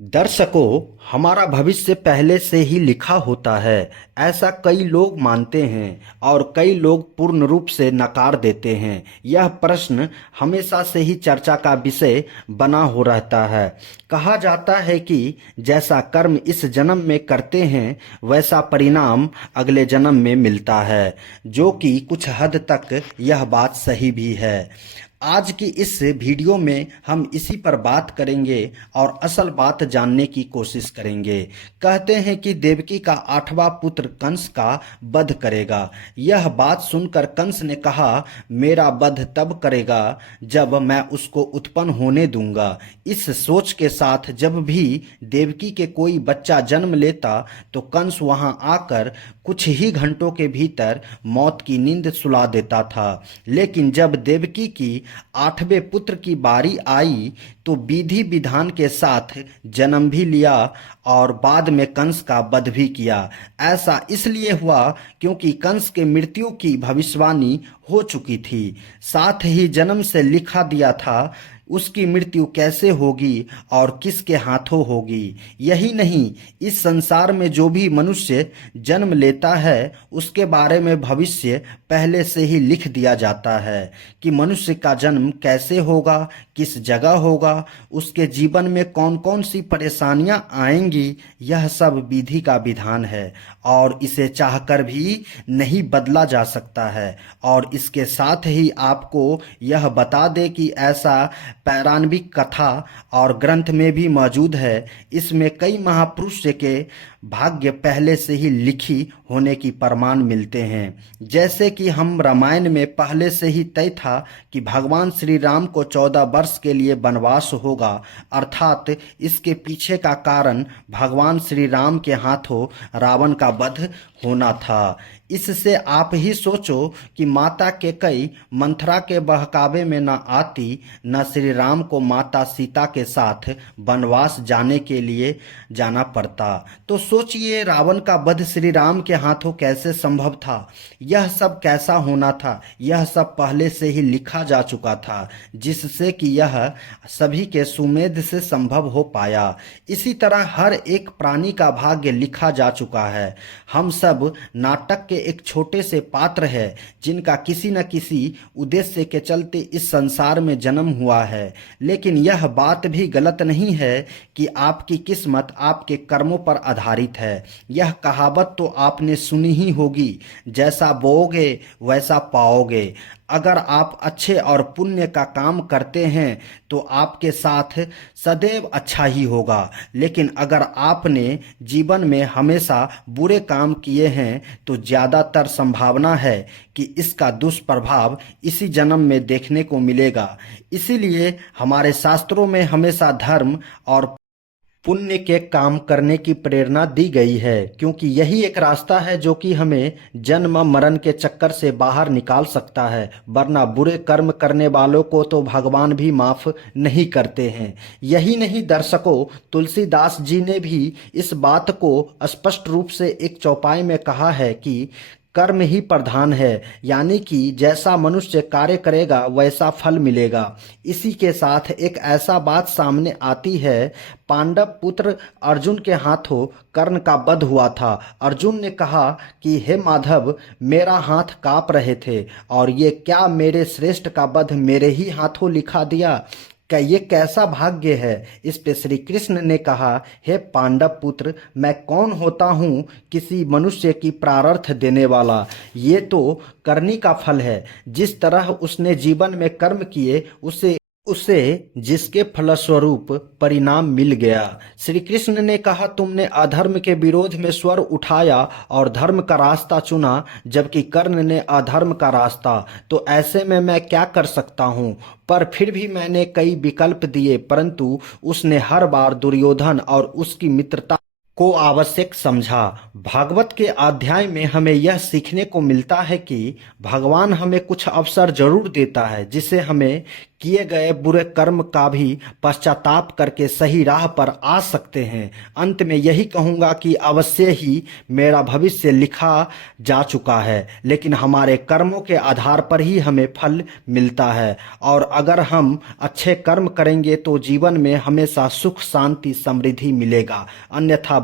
दर्शकों, हमारा भविष्य पहले से ही लिखा होता है, ऐसा कई लोग मानते हैं और कई लोग पूर्ण रूप से नकार देते हैं। यह प्रश्न हमेशा से ही चर्चा का विषय बना हो रहता है। कहा जाता है कि जैसा कर्म इस जन्म में करते हैं, वैसा परिणाम अगले जन्म में मिलता है, जो कि कुछ हद तक यह बात सही भी है। आज की इस वीडियो में हम इसी पर बात करेंगे और असल बात जानने की कोशिश करेंगे। कहते हैं कि देवकी का 8वां पुत्र कंस का वध करेगा। यह बात सुनकर कंस ने कहा, मेरा वध तब करेगा जब मैं उसको उत्पन्न होने दूंगा। इस सोच के साथ जब भी देवकी के कोई बच्चा जन्म लेता तो कंस वहां आकर कुछ ही घंटों के भीतर मौत की नींद सुला देता था। लेकिन जब देवकी की 8वें पुत्र की बारी आई तो विधि विधान के साथ जन्म भी लिया और बाद में कंस का वध भी किया। ऐसा इसलिए हुआ क्योंकि कंस के मृत्यु की भविष्यवाणी हो चुकी थी, साथ ही जन्म से लिखा दिया था उसकी मृत्यु कैसे होगी और किसके हाथों होगी। यही नहीं, इस संसार में जो भी मनुष्य जन्म लेता है उसके बारे में भविष्य पहले से ही लिख दिया जाता है कि मनुष्य का जन्म कैसे होगा, किस जगह होगा, उसके जीवन में कौन कौन सी परेशानियां आएंगी। यह सब विधि का विधान है और इसे चाहकर भी नहीं बदला जा सकता है। और इसके साथ ही आपको यह बता दे कि ऐसा पौराणिक कथा और ग्रंथ में भी मौजूद है। इसमें कई महापुरुष के भाग्य पहले से ही लिखी होने की प्रमाण मिलते हैं। जैसे कि हम रामायण में पहले से ही तय था कि भगवान श्री राम को 14 वर्ष के लिए वनवास होगा, अर्थात इसके पीछे का कारण भगवान श्री राम के हाथों रावण का वध होना था। इससे आप ही सोचो कि माता कैकेयी मंथरा के बहकावे में न आती, न श्री राम को माता सीता के साथ वनवास जाने के लिए जाना पड़ता। तो सोचिए रावण का वध श्री राम के हाथों कैसे संभव था। यह सब कैसा होना था, यह सब पहले से ही लिखा जा चुका था, जिससे कि यह सभी के सुमेध से संभव हो पाया। इसी तरह हर एक प्राणी का भाग्य लिखा जा चुका है। हम सब नाटक के एक छोटे से पात्र है जिनका किसी न किसी उद्देश्य के चलते इस संसार में जन्म हुआ है। लेकिन यह बात भी गलत नहीं है कि आपकी किस्मत आपके कर्मों पर आधारित है। यह कहावत तो आपने सुनी ही होगी, जैसा बोओगे वैसा पाओगे। अगर आप अच्छे और पुण्य का काम करते हैं तो आपके साथ सदैव अच्छा ही होगा। लेकिन अगर आपने जीवन में हमेशा बुरे काम किए हैं तो ज़्यादातर संभावना है कि इसका दुष्प्रभाव इसी जन्म में देखने को मिलेगा। इसीलिए हमारे शास्त्रों में हमेशा धर्म और पुण्य के काम करने की प्रेरणा दी गई है, क्योंकि यही एक रास्ता है जो कि हमें जन्म मरण के चक्कर से बाहर निकाल सकता है। वरना बुरे कर्म करने वालों को तो भगवान भी माफ नहीं करते हैं। यही नहीं दर्शकों, तुलसीदास जी ने भी इस बात को स्पष्ट रूप से एक चौपाई में कहा है कि कर्म ही प्रधान है, यानी कि जैसा मनुष्य कार्य करेगा वैसा फल मिलेगा। इसी के साथ एक ऐसा बात सामने आती है, पांडव पुत्र अर्जुन के हाथों कर्ण का वध हुआ था। अर्जुन ने कहा कि हे माधव, मेरा हाथ कांप रहे थे और ये क्या मेरे श्रेष्ठ का वध मेरे ही हाथों लिखा दिया, क्या ये कैसा भाग्य है। इस पे श्री कृष्ण ने कहा, हे पांडव पुत्र, मैं कौन होता हूँ किसी मनुष्य की प्रारब्ध देने वाला। ये तो करनी का फल है। जिस तरह उसने जीवन में कर्म किए उसे उसे जिसके फलस्वरूप परिणाम मिल गया। श्री कृष्ण ने कहा, तुमने अधर्म के विरोध में स्वर उठाया और धर्म का रास्ता चुना, जबकि कर्ण ने अधर्म का रास्ता। तो ऐसे में मैं क्या कर सकता हूँ। पर फिर भी मैंने कई विकल्प दिए, परंतु उसने हर बार दुर्योधन और उसकी मित्रता को आवश्यक समझा। भागवत के अध्याय में हमें यह सीखने को मिलता है कि भगवान हमें कुछ अवसर जरूर देता है जिसे हमें किए गए बुरे कर्म का भी पश्चाताप करके सही राह पर आ सकते हैं। अंत में यही कहूँगा कि अवश्य ही मेरा भविष्य लिखा जा चुका है, लेकिन हमारे कर्मों के आधार पर ही हमें फल मिलता है। और अगर हम अच्छे कर्म करेंगे तो जीवन में हमेशा सुख शांति समृद्धि मिलेगा, अन्यथा